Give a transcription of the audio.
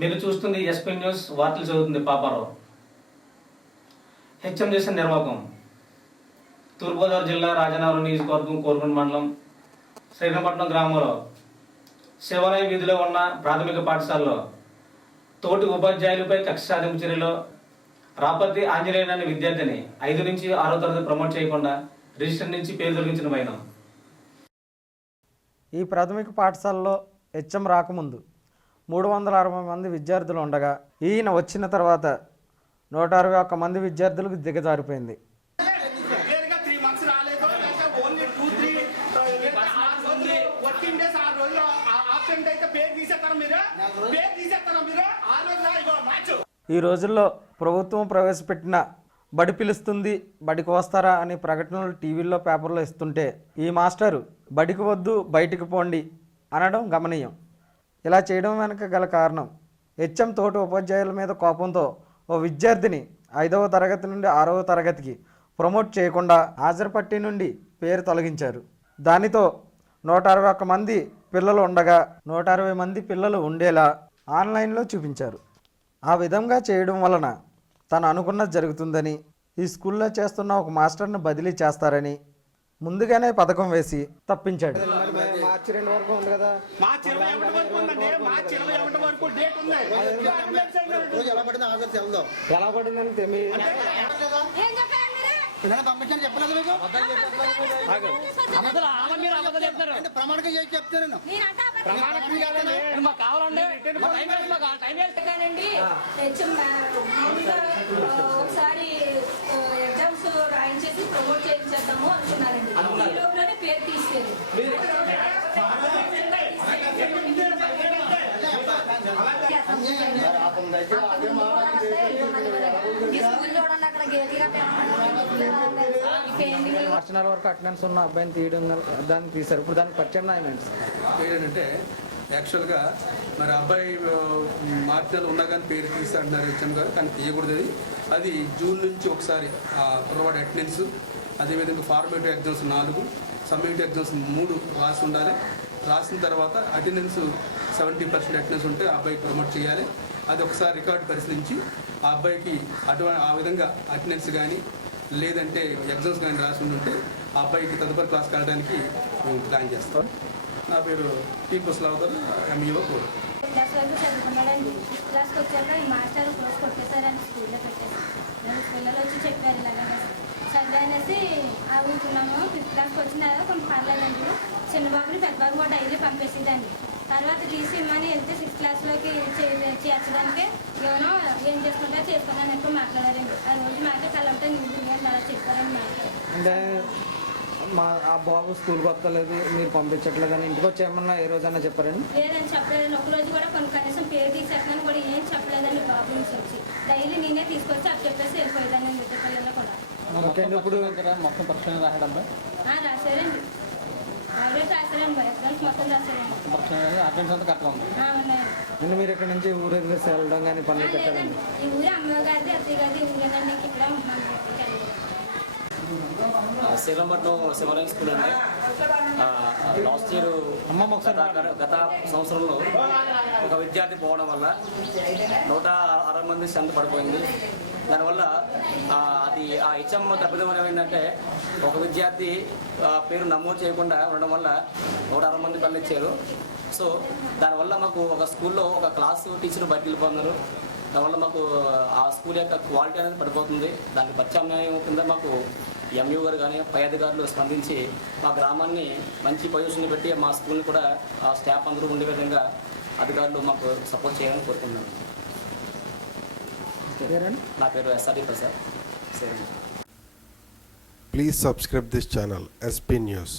మీరు చూస్తుంది SP news వార్తలు చదువుతుంది పాపారావు. హెచ్ఎం చేసిన నిర్వాహకం. తూర్పుగోదావరి జిల్లా రాజనగరం నియోజకవర్గం కోరుకొండ మండలం శ్రీరంగపట్నం గ్రామంలో శివాలయ వీధిలో ఉన్న ప్రాథమిక పాఠశాలలో తోటి ఉపాధ్యాయులపై కక్ష సాధింపు చర్యలో రాపతి ఆంజనేయుడు అనే విద్యార్థిని ఐదు నుంచి ఆరో తరగతి ప్రమోట్ చేయకుండా రిజిస్టర్ నుంచి పేరు తొలగించిన వైనం ఈ ప్రాథమిక పాఠశాలలో హెచ్ఎం రాకముందు మూడు వందల అరవై మంది విద్యార్థులు ఉండగా ఈయన వచ్చిన తర్వాత నూట అరవై ఒక్క మంది విద్యార్థులకు దిగజారిపోయింది. ఈ రోజుల్లో ప్రభుత్వం ప్రవేశపెట్టిన బడి పిలుస్తుంది బడికి వస్తారా అనే ప్రకటనలు టీవీల్లో పేపర్లో ఇస్తుంటే ఈ మాస్టరు బడికి వద్దు బయటికి పోండి అనడం గమనీయం. ఇలా చేయడం వెనక గల కారణం హెచ్ఎం తోటి ఉపాధ్యాయుల మీద కోపంతో ఓ విద్యార్థిని ఐదవ తరగతి నుండి ఆరవ తరగతికి ప్రమోట్ చేయకుండా హాజరు పట్టి నుండి పేరు తొలగించారు. దానితో నూట అరవై ఒక్క మంది పిల్లలు ఉండగా నూట అరవై మంది పిల్లలు ఉండేలా ఆన్లైన్లో చూపించారు. ఆ విధంగా చేయడం వలన తను అనుకున్నది జరుగుతుందని ఈ స్కూల్లో చేస్తున్న ఒక మాస్టర్ని బదిలీ చేస్తారని ముందుగానే పథకం వేసి తప్పించాడు. ఎలా అంటే ప్రమాణికం చేసి చెప్తాను కావాలండి. చెప్పానండి ముందుగా ఆ, ఒకసారి ఎగ్జామ్స్ రాయించేసి ప్రమోట్ చేయించేద్దాము అనుకున్నారండి ఈ లోపలనే పేరు మార్చినర వరకు అటెండెన్స్ ఉన్న అబ్బాయిని తీయడం దాన్ని తీశారు ఇప్పుడు దానికి ప్రత్యామ్నాయం ఏంటంటే యాక్చువల్గా మరి అబ్బాయి ఆ, ఉన్నా కానీ పేరు తీసి అంటున్నారు హెచ్ఎం గారు కానీ తీయకూడదు అది. అది జూన్ నుంచి ఒకసారి ఆ కుర్రవాడి అటెండెన్స్ అదేవిధంగా ఫార్మేటివ్ ఎగ్జామ్స్ నాలుగు సమ్మేటివ్ ఎగ్జామ్స్ మూడు రాసి ఉండాలి. రాసిన తర్వాత అటెండెన్స్ సెవెంటీ పర్సెంట్ అటెండెన్స్ ఉంటే అబ్బాయి అబ్బాయికి ప్రమోట్ చేయాలి. అది ఒకసారి రికార్డు పరిశీలించి ఆ అబ్బాయికి అటువంటి ఆ విధంగా అటెండెన్స్ కానీ లేదంటే ఎగ్జామ్స్ కానీ రాసి ఉంటే ఆ అబ్బాయికి తదుపరి క్లాస్కి వెళ్ళడానికి మేము ప్లాన్ చేస్తాం. నా పేరు టీ కుశలావతర్ ఎంఈఓ కోరు క్లాస్ వరకు చదువుకున్నాడండి? ఫిఫ్త్ క్లాస్కి వచ్చాక ఈ మాస్టర్ కొట్టేశారని స్కూల్లో పెట్టేసి. నేను పిల్లలు వచ్చి చెప్పారు ఇలాగ సర్లే అనేసి అడుగుతున్నాము ఫిఫ్త్ క్లాస్కి కొంచెం పర్లేదండి. చిన్న బాబుని పెద్ద బాబు కూడా డైలీ పంపేసేదాన్ని తర్వాత తీసి ఇమ్మని వెళ్తే సిక్స్త్ క్లాస్లోకి చే- చేర్చడానికి ఏమో ఏం చేసుకుంటా చేసుకున్నాను ఎక్కువ మాట్లాడారండి. ఆ రోజు మాట్లాడి తలంతా నీళ్ళు అలా చెప్పారని మాట్లాడారు అంటే మా ఆ బాబు స్కూల్కి వస్తలేదు మీరు పంపించట్లేదు అని ఇంటికి వచ్చేయమన్నా ఏ రోజైనా చెప్పారండి? లేదని చెప్పలేదని ఒక రోజు కూడా కొన్ని కనీసం పేరు తీసేస్తున్నాను కూడా ఏం చెప్పలేదండి బాబు నుంచి వచ్చి. డైలీ నేనే తీసుకొచ్చి అప్పు చెప్పేసి వెళ్ళిపోయేదాన్ని మిగతా పిల్లలు కూడా. ఓకే అండి ఇప్పుడు మొత్తం పరీక్ష రాయడం ఆ, రాశారండి. ఆల్రెడీ రాశారండి ఎగ్జామ్స్ మొత్తం రాశారండి. అటెండెన్స్ అంతా కరెక్ట్గా ఉంది. ఆ, ఉన్నాయండి. అంటే మీరు ఇక్కడ నుంచి ఊరు వెళ్ళడం కానీ పనులు పెట్టారండి? ఈ ఊరి అమ్మగారిది అత్తయ్య గారిది ఈ ఊరేనండి. ఇంక ఇక్కడ శ్రీరంపట్నం శివాలయం స్కూల్ అండి. లాస్ట్ ఇయర్ గత గత సంవత్సరంలో ఒక విద్యార్థి పోవడం వల్ల నూట అరవై మంది సంత పడిపోయింది. దానివల్ల అది ఆ హెచ్ఎం తప్పిదం ఏంటంటే ఒక విద్యార్థి పేరు నమోదు చేయకుండా ఉండడం వల్ల నూట అరవై మంది పిల్లలు ఇచ్చారు. సో దానివల్ల మాకు ఒక స్కూల్లో ఒక క్లాసు టీచర్ బయటకు వెళ్ళిపోతున్నారు. దానివల్ల మాకు ఆ స్కూల్ యొక్క క్వాలిటీ అనేది పడిపోతుంది. దానికి ప్రత్యామ్నాయం కింద మాకు ఎంయూ గారు కానీ పై అధికారులు స్పందించి మా గ్రామాన్ని మంచి పొజిషన్ పెట్టి మా స్కూల్ని కూడా ఆ స్టాఫ్ అందరూ ఉండే విధంగా అధికారులు మాకు సపోర్ట్ చేయాలని కోరుతున్నాను నా పేరు ఎస్ఆర్డి ప్రసాద్ సరే Please subscribe this channel, SP News.